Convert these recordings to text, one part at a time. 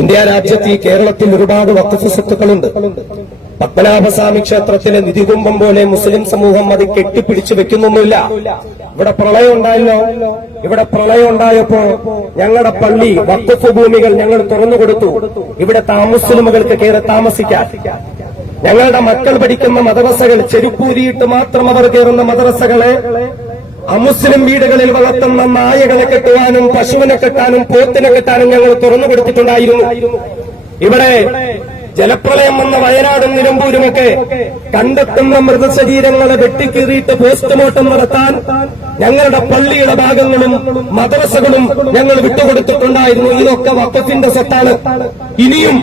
India രാജ്യത്ത് ഈ കേരളത്തിൽ ഒരുപാട് വക്കഫ് സ്വത്തുക്കളുണ്ട് പത്മനാഭസ്വാമി ക്ഷേത്രത്തിലെ നിധികുംഭം പോലെ മുസ്ലിം സമൂഹം അത് കെട്ടിപ്പിടിച്ചു വെക്കുന്നൊന്നുമില്ല ഇവിടെ പ്രളയം ഉണ്ടായല്ലോ ഇവിടെ പ്രളയം ഉണ്ടായപ്പോ ഞങ്ങളുടെ പള്ളി വക്കഫ് ഭൂമികൾ ഞങ്ങൾ തുറന്നു കൊടുത്തു ഇവിടെ താമസിലുമകൾക്ക് കയറി താമസിക്കാം ഞങ്ങളുടെ മക്കൾ പഠിക്കുന്ന മദ്രസകൾ ചെരുപ്പൂരിയിട്ട് മാത്രം അവർ കയറുന്ന മദ്രസകളെ അമുസ്ലിം വീടുകളിൽ വളർത്തുന്ന നായകളെ കെട്ടുവാനും പശുവിനെ കെട്ടാനും പോത്തിനെ കെട്ടാനും ഞങ്ങൾ തുറന്നു കൊടുത്തിട്ടുണ്ടായിരുന്നു ഇവിടെ ജലപ്രളയം വന്ന വയനാടും നിലമ്പൂരുമൊക്കെ കണ്ടെത്തുന്ന മൃതശരീരങ്ങളെ വെട്ടിക്കീറിയിട്ട് പോസ്റ്റ്മോർട്ടം നടത്താൻ ഞങ്ങളുടെ പള്ളിയുടെ ഭാഗങ്ങളും മദ്രസകളും ഞങ്ങൾ വിട്ടുകൊടുത്തിട്ടുണ്ടായിരുന്നു ഇതൊക്കെ വക്കത്തിന്റെ സ്വത്താണ് ഇനിയും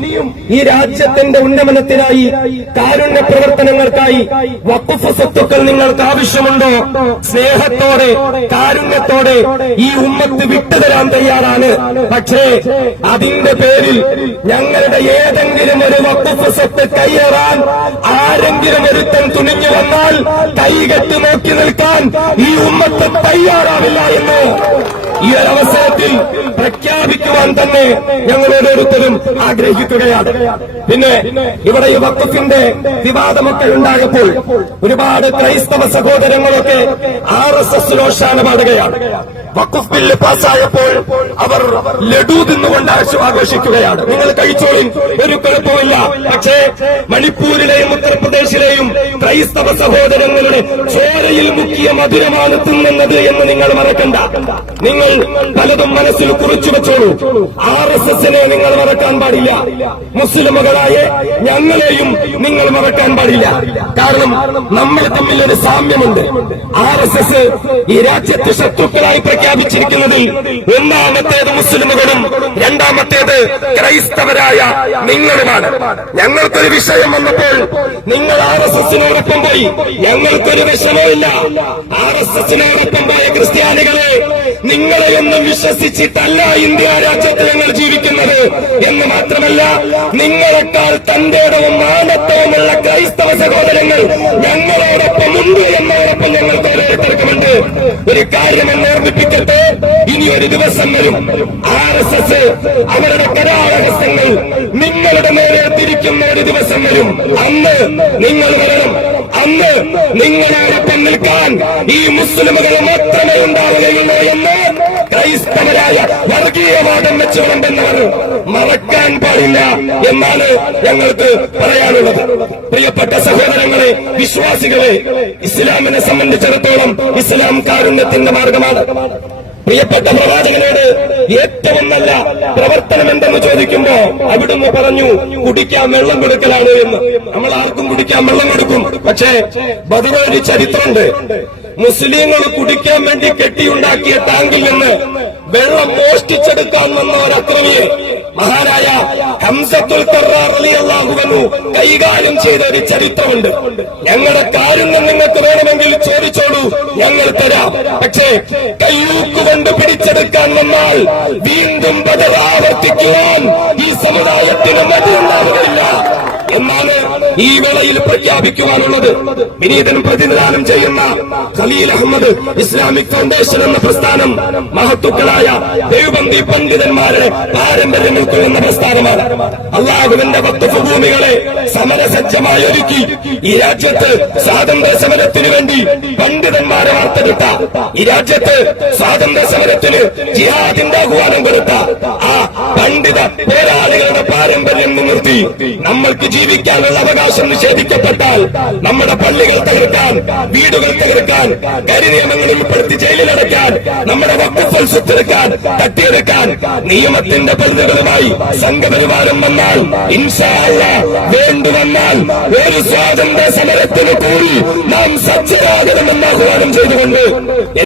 ഈ രാജ്യത്തിന്റെ ഉന്നമനത്തിനായി കാരുണ്യ പ്രവർത്തനങ്ങൾക്കായി വക്കുഫ് സ്വത്തുക്കൾ നിങ്ങൾക്ക് ആവശ്യമുണ്ടോ സ്നേഹത്തോടെ കാരുണ്യത്തോടെ ഈ ഉമ്മത്ത് വിട്ടുതരാൻ തയ്യാറാണ് പക്ഷേ അതിന്റെ പേരിൽ ഞങ്ങളുടെ ഏതെങ്കിലും ഒരു വക്കഫസത്ത് കയ്യേറാൻ ആരെങ്കിലും ഒരുത്തൻ തുണിഞ്ഞു വന്നാൽ കൈകെട്ട് നോക്കി നിൽക്കാൻ ഈ ഉമ്മത്ത് തയ്യാറാവില്ല എന്ന് ഈ ഒരവസരത്തിൽ പ്രഖ്യാപിക്കുവാൻ തന്നെ ഞങ്ങൾ ഓരോരുത്തരും ആഗ്രഹിക്കുകയാണ് പിന്നെ ഇവിടെ ഈ വക്കഫിന്റെ വിവാദമൊക്കെ ഉണ്ടായപ്പോൾ ഒരുപാട് ക്രൈസ്തവ സഹോദരങ്ങളൊക്കെ ആർ എസ് എസ് രോഷാന പാടുകയാണ് വക്കഫ് ബില്ല് പാസ്സായപ്പോൾ അവർ ലഡു തിന്നുകൊണ്ട് ആഘോഷിക്കുകയാണ് നിങ്ങൾ കഴിച്ചോളി ഒരു കുഴപ്പമില്ല പക്ഷേ മണിപ്പൂരിലെയും ഉത്തർപ്രദേശിലെയും ക്രൈസ്തവ സഹോദരങ്ങളുടെ ചോരയിൽ മുക്കിയ മധുരമാണ് തിന്നുന്നത് എന്ന് നിങ്ങൾ മറക്കണ്ട നിങ്ങൾ പലതും മനസ്സിൽ കുറിച്ചു വെച്ചോളൂ ആർ എസ് എസിനെ നിങ്ങൾ മറക്കാൻ പാടില്ല മുസ്ലിമുകളായ ഞങ്ങളെയും നിങ്ങൾ മറക്കാൻ പാടില്ല കാരണം നമ്മൾ തമ്മിൽ ഒരു സാമ്യമുണ്ട് ആർ എസ് എസ് ഈ രാജ്യത്തെ ശത്രുക്കളായി പ്രഖ്യാപിച്ചിരിക്കുന്നതിൽ ഒന്നാമത്തേത് മുസ്ലിമുകളും രണ്ടാമത്തേത് ക്രൈസ്തവരായ നിങ്ങളുമാണ് ഞങ്ങൾക്കൊരു വിഷയം വന്നപ്പോൾ നിങ്ങൾ ആർ എസ് എസിനോടൊപ്പം പോയി ഞങ്ങൾക്കൊരു വിഷമമില്ല ആർ എസ് എസിനോടൊപ്പം പോയ ക്രിസ്ത്യാനികളെ നിങ്ങളെ എന്നും വിശ്വസിച്ചിട്ടല്ല ഇന്ത്യ രാജ്യത്ത് നിങ്ങൾ ജീവിക്കുന്നത് എന്ന് മാത്രമല്ല നിങ്ങളെക്കാൾ തന്റേടവും മാനത്തവുമുള്ള ക്രൈസ്തവ സഹോദരങ്ങൾ ഞങ്ങളോടൊപ്പം ഉണ്ട് എന്നോടൊപ്പം ഞങ്ങൾ ഓരോരുത്തർക്കുമുണ്ട് ഒരു കാര്യം എന്നെ ഓർമ്മിപ്പിക്കട്ടെ ഇനി ഒരു ദിവസം വരും ആർ എസ് എസ് അവരുടെ കരാവഹസ്യങ്ങൾ നിങ്ങളുടെ നേരെ തിരിക്കുന്ന ഒരു ദിവസം വരും അന്ന് നിങ്ങൾ വരണം വന്ന് നിങ്ങളോടൊപ്പം നിൽക്കാൻ ഈ മുസ്ലിമുകൾ മാത്രമേ ഉണ്ടാവുകയുള്ളൂ എന്ന് ക്രൈസ്തവരായ വർഗീയവാദം വെച്ചുകൊണ്ടെന്നവർ മറക്കാൻ പാടില്ല എന്നാണ് ഞങ്ങൾക്ക് പറയാനുള്ളത് പ്രിയപ്പെട്ട സഹോദരങ്ങളെ വിശ്വാസികളെ ഇസ്ലാമിനെ സംബന്ധിച്ചിടത്തോളം ഇസ്ലാം കാരുണ്യത്തിന്റെ മാർഗമാണ് പ്രിയപ്പെട്ട പ്രവാചകനോട് ഏറ്റവും നല്ല പ്രവർത്തനം എന്തെന്ന് ചോദിക്കുമ്പോ അവിടുന്ന് പറഞ്ഞു കുടിക്കാൻ വെള്ളം കൊടുക്കലാണ് എന്ന് നമ്മൾ ആർക്കും കുടിക്കാൻ വെള്ളം കൊടുക്കും പക്ഷേ ബദിനൊരു ചരിത്രമുണ്ട് മുസ്ലിങ്ങൾ കുടിക്കാൻ വേണ്ടി കെട്ടിയുണ്ടാക്കിയ ടാങ്കിൽ നിന്ന് വെള്ളം മോഷ്ടിച്ചെടുക്കാൻ വന്ന ഒരു മഹാരായ ഹംസത്തുൽ അള്ളാഹുവെന്നു കൈകാര്യം ചെയ്ത ഒരു ചരിത്രമുണ്ട് ഞങ്ങളുടെ കാര്യം നിങ്ങൾക്ക് വേണമെങ്കിൽ ചോദിച്ചോളൂ ഞങ്ങൾ തരാം പക്ഷേ കയ്യൂക്ക് കൊണ്ട് പിടിച്ചെടുക്കാൻ വന്നാൽ വീണ്ടും ബദലാവർത്തിക്കുവാൻ ഈ സമുദായത്തിന് മതിയുണ്ടാവുകയില്ല എന്നാണ് ഈ വേളയിൽ പ്രഖ്യാപിക്കുവാനുള്ളത് വിനീതൻ പ്രതിനിധാനം ചെയ്യുന്ന ഖലീൽ അഹമ്മദ് ഇസ്ലാമിക് ഫൗണ്ടേഷൻ എന്ന പ്രസ്ഥാനം മഹത്തുക്കളായ ദൈവബന്ധി പണ്ഡിതന്മാരുടെ പാരമ്പര്യം എന്ന പ്രസ്ഥാനമാണ് അള്ളാഹുവിന്റെ വത്തുഫ് സമരസജ്ജമായി ഒരുക്കി ഈ രാജ്യത്ത് സ്വാതന്ത്ര്യ സമരത്തിനു വേണ്ടി പണ്ഡിതന്മാരെ വാർത്തെടുത്ത ഈ രാജ്യത്ത് സ്വാതന്ത്ര്യ സമരത്തിന് ജിഹാദിന്റെ ആഹ്വാനം കൊടുത്ത ആ പണ്ഡിത പോരാ പാരമ്പര്യം നിർത്തി നമ്മൾക്ക് ജീവിക്കാനുള്ള അവകാശം നിഷേധിക്കപ്പെട്ടാൽ നമ്മുടെ പള്ളികൾ തകർക്കാൻ വീടുകൾ തകർക്കാൻ കരിനിയമങ്ങൾ ഉൾപ്പെടുത്തി ജയിലിലടക്കാൻ നമ്മുടെ വക്കഫൽ സ്വത്തെടുക്കാൻ തട്ടിയെടുക്കാൻ നിയമത്തിന്റെ പ്രതികളുമായി സംഘപരിവാരം വന്നാൽ ഇൻഷാല്ല വേണ്ടി വന്നാൽ ഒരു സ്വാതന്ത്ര്യ സമരത്തിന് കൂടി നാം സജ്ജരാകണമെന്ന് ആഹ്വാനം ചെയ്തുകൊണ്ട്